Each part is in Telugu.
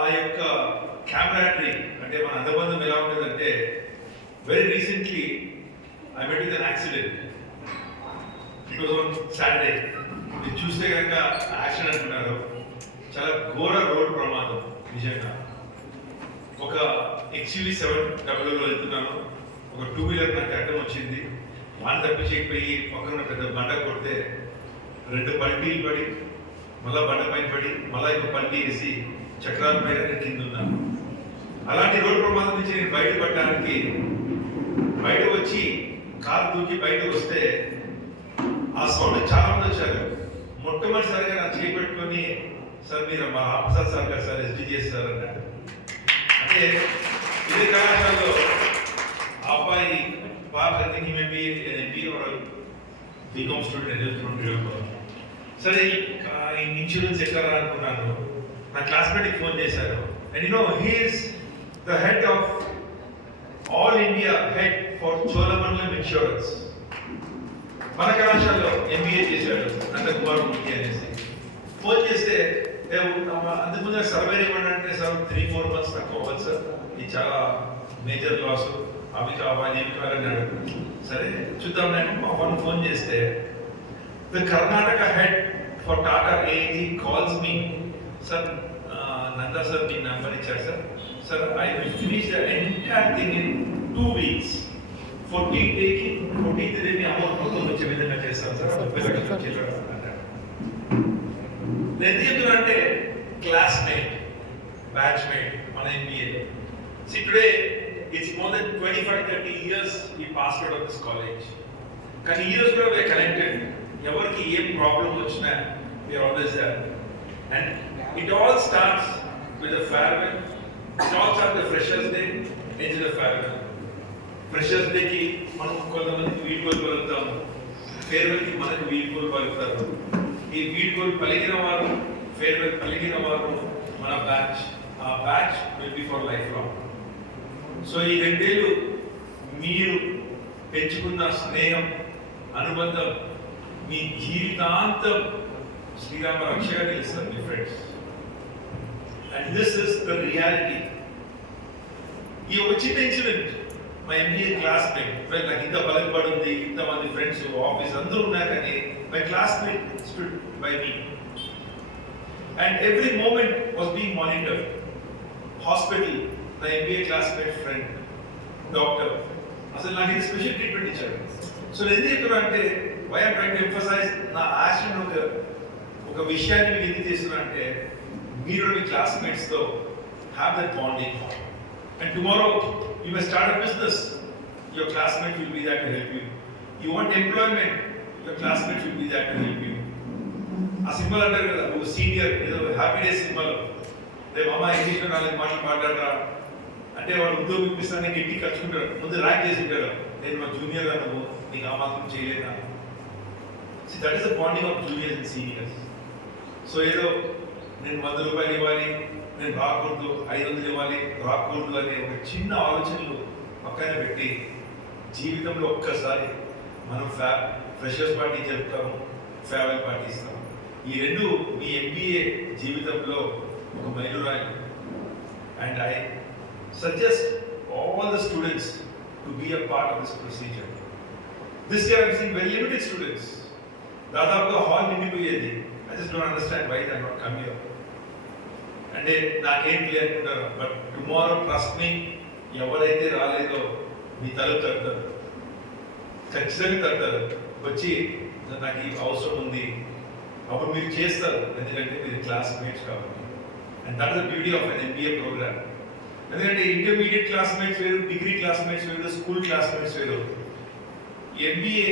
ఆ యొక్క క్యామరాటరీ అంటే మన అనుబంధం ఎలా ఉంటుందంటే very recently I met with an accident. It was on Saturday. మీరు చూస్తే కనుక యాక్సిడెంట్ అంటున్నారు, చాలా ఘోర రోడ్ ప్రమాదం. నిజంగా ఒక XUV 700 వెళ్తున్నాను, ఒక 2 వీలర్ నాకు అడ్డం వచ్చింది. వాన్ తప్పించేకపోయి పక్కన పెద్ద బండ కొడితే 2 పల్టీలు పడి మళ్ళీ బండ పైన పడి మళ్ళీ ఇంకో పల్టీ వేసి చక్రాల పైన నేను కింద ఉన్నాను. అలాంటి రోడ్డు ప్రమాదం నుంచి నేను బయటపడడానికి బయట వచ్చి కారు దూకి బయటకు వస్తే ఆ సౌండ్ చాలా మంది వచ్చారు. మొట్టమొదటిసారిగా నాకు చేపెట్టుకొని సార్ మీరు మా ఆఫీసర్ సార్ గారు సార్ SDGS సార్ అన్నాడు. అంటే ఇదే కళాశాలలో ఆ అబ్బాయి బాగా మేబీ ఎంపీ బీకామ్ స్టూడెంట్ సరే ఈ ఇన్సూరెన్స్ ఎక్కడ అనుకున్నాను. నా క్లాస్మేట్కి ఫోన్ చేశారు. And you know he is the head of all India head for Cholamandalam insurance. మన కళాశాలలో MBA చేశాడు నందకుమార్ మూర్తి అనేసి. ఫోన్ చేస్తే అంతకుముందు సర్వే ఏమన్నా సార్ 3-4 months తక్కువ అవ్వాలి సార్, ఇది చాలా మేజర్ లాస్, అవి కావాలి ఇవి కావాలని అడుగు. సరే చూద్దాం. నేను మా ఫోన్ చేస్తే the Karnataka head for Tata AG calls me, sir Nanda sir మీ నెంబర్ ఇచ్చారు sir, sir I will finish the entire thing in 2 weeks. 14th day మీ అమౌంట్ మొత్తం వచ్చే విధంగా చేస్తాను సార్, 30 లక్షలు వచ్చేలాగా అన్నాడు. నేను చెప్తున్నా అంటే క్లాస్మేట్, బ్యాచ్మేట్ మన MBA. See today it's more than 25-30 years he passed out of this college. కానీ ఈ రోజు కూడా we are connected. ఎవరికి ఏం ప్రాబ్లం వచ్చినా we are always there. And it all starts with a farewell. It all starts with the freshers day, ends with a farewell. Freshers డేకి మనం కొంతమందికి వీడ్కోలు పలుకుతాము, ఫేర్వెల్కి మనకి వీడ్కోలు పలుకుతారు. ఈ వీడ్కోలు పలికిన వారు, ఫేర్వెల్ పలికిన వారు మన బ్యాచ్. ఆ batch will be for life long. So ఈ 2 ఏళ్ళు మీరు పెంచుకున్న స్నేహం, అనుబంధం మీ జీవితాంతం శ్రీరామ రక్షగా తెలుస్తారు మీ friends. And this is the reality. ఈ ఒక చిన్న ఇన్సిడెంట్ మా MBA క్లాస్మేట్, నాకు ఇంత బలపడి ఉంది, ఇంతమంది ఫ్రెండ్స్ ఆఫీస్ అందరూ ఉన్నారు, కానీ my classmate stood by me and every moment was being monitored. Hospital నా MBA క్లాస్మేట్ ఫ్రెండ్ డాక్టర్ అసలు నాకు ఇది స్పెషల్ ట్రీట్మెంట్ ఇచ్చాడు. సో నేను ఎందుకు చెప్తున్నా అంటే why I'm trying to emphasize నా యాక్షన్ ఒక విషయాన్ని మీకు ఎందుకు చేస్తున్నా అంటే మీరు మీ క్లాస్మేట్స్తో have that bonding. And tomorrow you may start a business, your classmate will be there to help you. You want employment, your classmate will be there to help you. A symbol అంటారు కదా, ఒక సీనియర్ ఏదో హ్యాపీ డే సింబల్, రేపు అమ్మ ఇంగ్లీష్లో 4 మాటలు మాట్లాడరా అంటే వాడు ఉద్యోగం ఇప్పిస్తాను ఇంటికి ఖర్చుకుంటాడు, ముందు ర్యాంక్ చేసి ఉంటాడు, నేను మా జూనియర్ నువ్వు నీకు ఆ మాత్రం చేయలేదా. That is the bonding of juniors and seniors. So ఏదో నేను 100 రూపాయలు ఇవ్వాలి, నేను రాకూడదు, 500 ఇవ్వాలి రాకూడదు అనే ఒక చిన్న ఆలోచనలు పక్కన పెట్టి జీవితంలో ఒక్కసారి మనం ఫ్రెషర్స్ పార్టీ జరుపుతాము, ఫేర్వెల్ పార్టీ ఇస్తాము. ఈ 2 మీ MBA జీవితంలో ఒక మైలురాయి. And I suggest all the students to be a part of this procedure. This year I'm seeing very limited students. దాదాపుగా హాల్ నిండిపోయేది. I just don't understand why they are not come here. అంటే నాకేం క్లియర్ అనుకుంటారు, బట్ టుమారో ట్రస్ట్ మీ, ఎవరైతే రాలేదో మీ తలుపు తడతారు, ఖచ్చితంగా తడతారు. వచ్చి నాకు ఈ అవసరం ఉంది, అప్పుడు మీరు చేస్తారు, ఎందుకంటే మీరు క్లాస్మేట్స్ కాబట్టి. And that is the beauty of an MBA program. ఎందుకంటే ఇంటర్మీడియట్ క్లాస్మేట్స్ వేరు, డిగ్రీ క్లాస్మేట్స్ వేరు, స్కూల్ క్లాస్మేట్స్ వేరు. MBA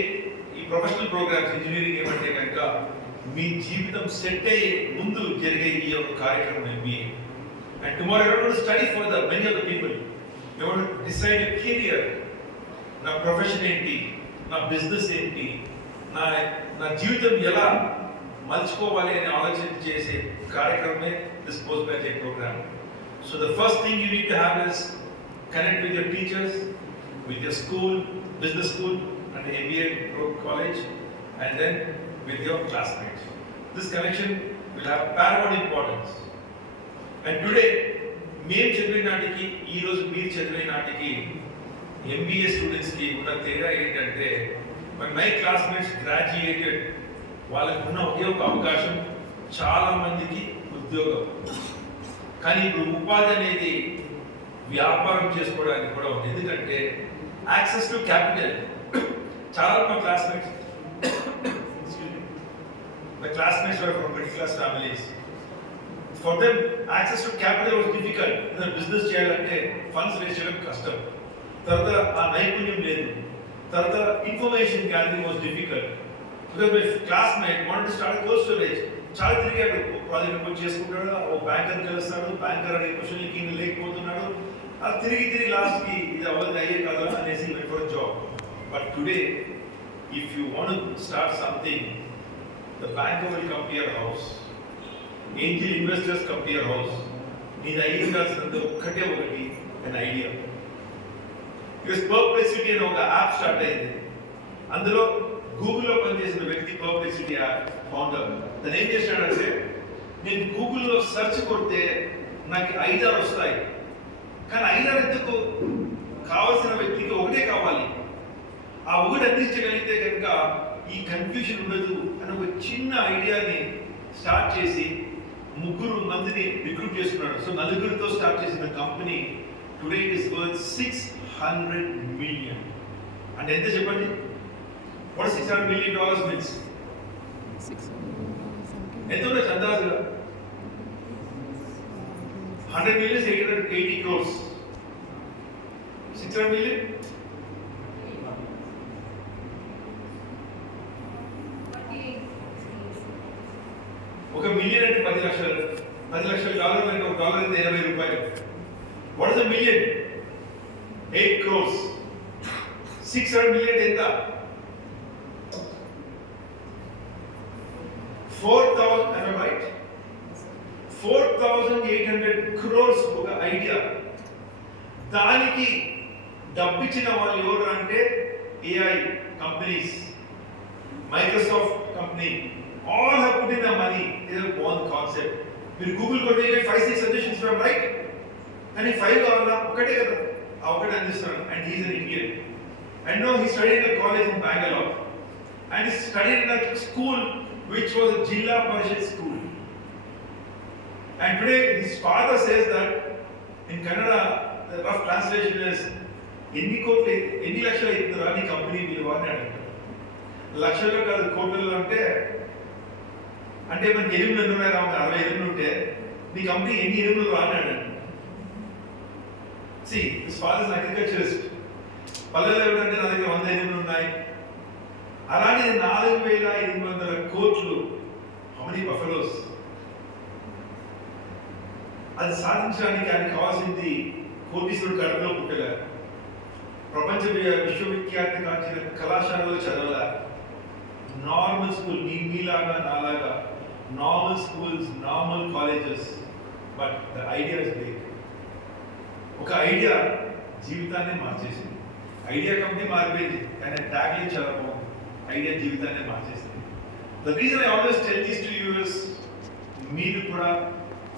ఈ ప్రొఫెషనల్ ప్రోగ్రామ్స్ ఇంజనీరింగ్ ఏమంటే కనుక మీ జీవితం సెట్ అయ్యే ముందు జరిగే ఈ యొక్క కార్యక్రమం MBA. And tomorrow you want to study further, many of the people you want to decide a career. నా ప్రొఫెషన్ ఏంటి, నా బిజినెస్ ఏంటి, నా జీవితం ఎలా మలుచుకోవాలి అని ఆలోచన చేసే కార్యక్రమమే this post graduate program. So the first thing you need to have is connect with your teachers, with your school, business school and MBA college, and then with your classmates. This connection will have paramount importance. And today మేము చదివిన నాటికి ఈ రోజు మీరు చదివే నాటికి ఎంబీఏ స్టూడెంట్స్కి ఉన్న తేడా ఏంటంటే మై క్లాస్మేట్స్ గ్రాడ్యుయేటెడ్ వాళ్ళకు ఉన్న ఒకే ఒక అవకాశం చాలా మందికి ఉద్యోగం. కానీ ఇప్పుడు ఉపాధి అనేది వ్యాపారం చేసుకోవడానికి కూడా ఉంది. ఎందుకంటే యాక్సెస్ టు క్యాపిటల్. చాలా మా classmates were from middle class families. For them, access to capital was difficult. In business చేయాలంటే ఫండ్స్ రేస్ చేయడం కష్టం. తర్వాత ఆ నైపుణ్యం లేదు. తర్వాత information gathering was difficult. Because my classmate wanted to start cold storage. చాలా తిరిగాడు, ప్రాజెక్ట్ కొంచెం చేసుకుంటాడు, ఓ బ్యాంకర్ కలుస్తాడు, బ్యాంకర్ అనే క్వశ్చన్కి లేకపోతున్నాడు, అలా తిరిగి లాస్ట్కి ఇది అవ్వదు అయ్యే కదా అనేసి went for job. But today if you want to start something, the banker will come to your house, angel investors come to your house. need అయ్యిందాల్సినంత ఒక్కటే ఒకటి an idea. because Perplexity అనే ఒక యాప్ స్టార్ట్ అయింది. అందులో గూగుల్లో పనిచేసిన వ్యక్తి Perplexity యాప్ ఫౌండర్. తను ఏం చేశాడంటే, నేను గూగుల్లో సెర్చ్ కొడితే నాకు 5-6 వస్తాయి, కానీ 5-6 ఎందుకు, కావాల్సిన వ్యక్తికి ఒకటే కావాలి, ఆ ఒకటి అందించగలిగితే కనుక ఈ కన్ఫ్యూజన్ ఉండదు అని ఒక చిన్న ఐడియాని స్టార్ట్ చేసి 3 మందిని రిక్రూట్ చేసుకున్నాడు. సో 4గురితో స్టార్ట్ చేసిన company today it is worth $600 million. అంటే ఎంత చెప్పండి, వాట్ $600 million మీన్స్? ఎంత ఉండొచ్చు అందాజుగా? 100 million 880 crores. 600 million $1 million అంటే 10 లక్షలు. $10 లక్షల అంటే $1 అంటే 80 రూపాయలు. What is $1 million? 8 crores. 600 million ఎంత? 4,000, am I right? 4,800 crores ఒక ఐడియా. దానికి డబ్బిచ్చిన వాళ్ళు ఎవరు అంటే AI companies, Microsoft company, all have put in the money. It is a one concept. మీరు గూగుల్ కొడితే 5-6 సజెషన్స్ ఫ్రమ్ రైట్, కానీ 5 కావాలా, ఒకటే కదా, ఆ ఒకటి అందిస్తున్నాడు. And he is an Indian. And no he studied in college in Bengaluru and he studied in a school which was a Jilla Parishad school. And today his father says that in Kannada the rough translation is ఎన్ని లక్షలు అవుతుందా నీ కంపెనీ విలువ అని అడుగుతాడు. లక్షల్లో కాదు, కోట్లలో అంటే మనకి ఎరువులు ఉన్నాయి, 60 ఎరువులు ఉంటే నీ కంపెనీ ఎన్ని ఎరువులు రాన్నాడు. See this father is agriculturist. పల్లెల్లో ఎవరంటే నా దగ్గర 100 ఎరువులు ఉన్నాయి. అలాగే 4,800 కోట్లు. How many buffaloes? అది సాధించడానికి ఆయనకు కావాల్సింది కోటీశ్వరుడు కడుపులో పుట్టలే, ప్రపంచ విశ్వవిఖ్యాతి కాల్చిన కళాశాలలో చదవలే, నార్మల్ స్కూల్, మీలాగా నాలాగా normal schools, normal colleges. But the idea is big. ఒక ఐడియా జీవితాన్ని మార్చేసింది. ఐడియా కంపెనీ మారిపోయింది, కానీ ట్యాగ్లైన్ చాలా బాగుంది, ఐడియా జీవితాన్ని మార్చేసింది. The reason I always tell this to you is, మీరు కూడా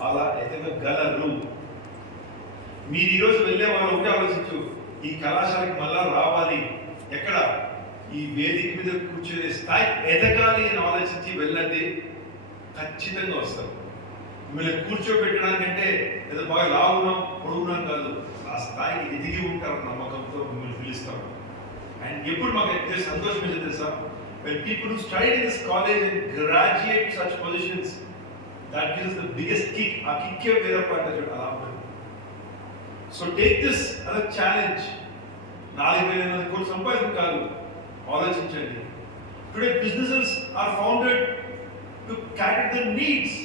అలా ఎదగగలరు. మీరు ఈరోజు వెళ్ళే వాళ్ళు ఒకటే ఆలోచించు, ఈ కళాశాలకు మళ్ళా రావాలి, ఎక్కడ ఈ వేదిక మీద కూర్చునే స్థాయి ఎదగాలి అని ఆలోచించి వెళ్ళండి, ఖచ్చితంగా వస్తారు. మిమ్మల్ని కూర్చోబెట్టడానికంటే ఏదో బాగా లావున్నాం పొడుగున్నాం కాదు, ఆ స్థాయికి ఎదిగి ఉంటారు నమ్మకంతో మిమ్మల్ని పిలుస్తాం. అండ్ ఎప్పుడు మాకు ఎంత సంతోషం ఏంటో తెలుసా, when people who studied in this college and graduate to such positions, that gives the biggest kick. ఆ కిక్కే వేరే పాట చూడ అలా ఉంటుంది. So take this as a challenge. 4,800 కోట్లు సంపాదించడం కాదు, ఆలోచించండి. Today businesses are founded to cater the needs.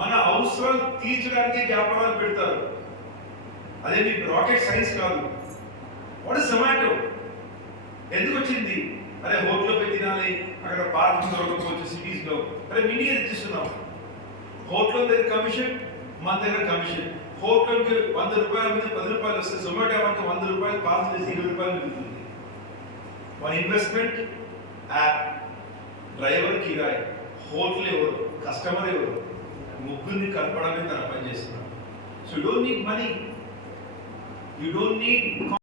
మన అవసరాలు తీర్చడానికి వ్యాపారాలు పెడతారు. అదే మీకు రాకెట్ సైన్స్ కాదు. What is Zomato? ఎందుకు వచ్చింది? అరే హోటల్లో పోయి తినాలి, అక్కడ పార్కింగ్ దొరకకపోవచ్చు సిటీస్లో, అరే మినీ తెచ్చిస్తున్నాం. హోటల్ దగ్గర కమిషన్, మన దగ్గర కమిషన్. హోటల్కి 100 రూపాయల మీద 10 రూపాయలు వస్తే, జొమాటో అంటే 100 రూపాయలు పాస్ చేసి 20 రూపాయలు మిగులుతుంది. మన ఇన్వెస్ట్మెంట్ యాప్, డ్రైవర్ కిరాయి, హోటల్ ఎవరు, కస్టమర్ ఎవరు, ముగ్గురిని కలపడమే తన పని చేస్తున్నాం. So So you don't need money. You don't need